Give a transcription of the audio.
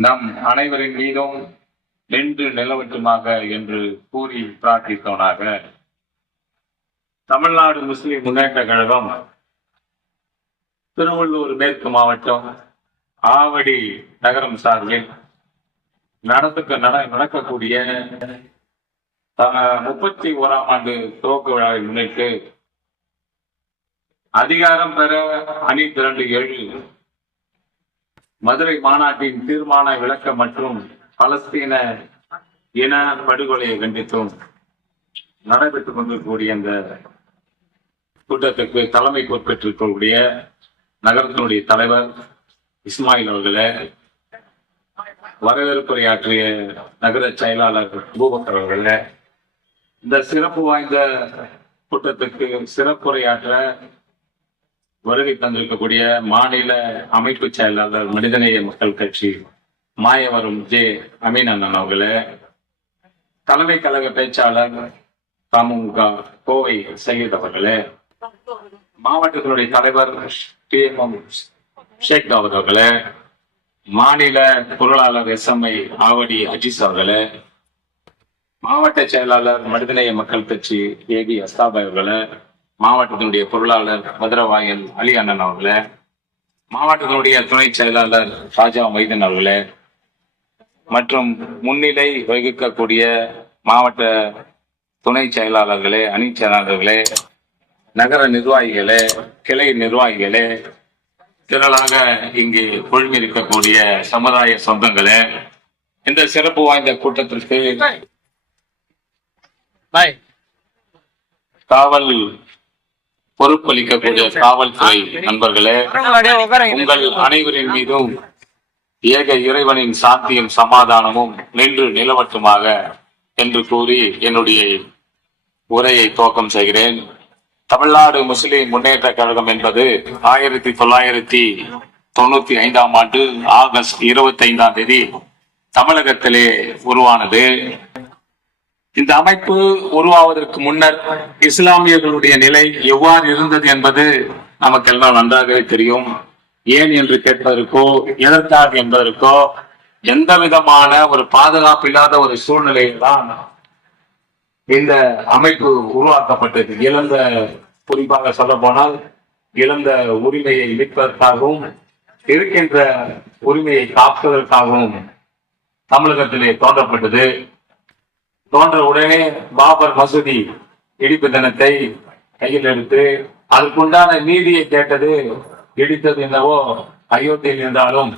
நம் அனைவரின் மீதும் நின்று நிலவட்டுமாக என்று கூறி பிரார்த்தித்தவனாக தமிழ்நாடு முஸ்லிம் முன்னேற்ற கழகம் திருவள்ளூர் மேற்கு மாவட்டம் ஆவடி நகரம் சார்பில் நடத்துக்க நட நடக்கக்கூடிய த- முப்பத்தி ஓராம் ஆண்டு துவக்க விழாவை முன்னிட்டு அதிகாரம் பெற அணி திரண்டு ஏழு மதுரை மாநாட்டின் தீர்மான விளக்கம் மற்றும் பலஸ்தீன இன படுகொலையை கண்டித்தும் நடைபெற்றுக் கொண்டிருக்கக்கூடிய இந்த கூட்டத்திற்கு தலைமை பொறுப்பேற்றிருக்கக்கூடிய நகரத்தினுடைய தலைவர் இஸ்மாயில் அவர்களே வரவேற்புரையாற்றிய நகர செயலாளர் பூபக்கர் அவர்களே இந்த சிறப்பு வாய்ந்த கூட்டத்துக்கு சிறப்புரையாற்ற வருகை தந்திருக்கக்கூடிய மாநில அமைப்பு செயலாளர் மனிதநேய மக்கள் கட்சி மாயவரம் ஜே அமீன் அண்ணன் அவர்களே தலைமை கழக பேச்சாளர் தமுக கோவை சையீத் அவர்களே மாவட்டத்தினுடைய தலைவர் டி எம் ஷேக் தாவத் அவர்களே மாநில பொருளாளர் எஸ்எம்ஐ ஆவடி அஜிஸ் அவர்களே மாவட்ட செயலாளர் மனிதநேய மக்கள் கட்சி ஏபி அஸ்தாபாய் அவர்களே மாவட்டத்தினுடைய பொருளாளர் மதுரவாயல் அலி அண்ணன் அவர்களே மாவட்டத்தினுடைய துணை செயலாளர் ராஜா மைதன் அவர்களே மற்றும் முன்னிலை வகிக்கக்கூடிய மாவட்ட துணை செயலாளர்களே அணி செயலாளர்களே நகர நிர்வாகிகளே கிளை நிர்வாகிகளே திரளாக இங்கு குழுமியிருக்கக்கூடிய சமுதாய சொந்தங்களே இந்த சிறப்பு வாய்ந்த கூட்டத்திற்கு காவல் பொறுப்பளிக்கக்கூடிய காவல்துறை நண்பர்களே உங்கள் அனைவரின் மீதும் ஏக இறைவனின் சாந்தியும் சமாதானமும் நின்று நிலவட்டுமாக என்று கூறி என்னுடைய உரையை துவக்கம் செய்கிறேன். தமிழ்நாடு முஸ்லிம் முன்னேற்ற கழகம் என்பது ஆயிரத்தி தொள்ளாயிரத்தி தொண்ணூத்தி ஐந்தாம் ஆண்டு ஆகஸ்ட் இருபத்தி ஐந்தாம் தேதி தமிழகத்திலே உருவானது. இந்த அமைப்பு உருவாவதற்கு முன்னர் இஸ்லாமியர்களுடைய நிலை எவ்வாறு இருந்தது என்பது நமக்கெல்லாம் நன்றாகவே தெரியும். ஏன் என்று கேட்பதற்கோ எதற்காக என்பதற்கோ எந்த விதமான ஒரு பாதுகாப்பு இல்லாத ஒரு சூழ்நிலையில்தான் இந்த அமைப்பு உருவாக்கப்பட்டது. இழந்த குறிப்பாக சொல்ல போனால் இழந்த உரிமையை மீட்பதற்காகவும் இருக்கின்ற உரிமையை காப்பதற்காகவும் தமிழகத்திலே தோன்றப்பட்டது. தோன்ற உடனே பாபர் மசூதி இடிப்பு தினத்தை கையில் எடுத்து அதற்குண்டான நீதியை கேட்டது இடித்தது என்னவோ அயோத்தியில் இருந்தாலும்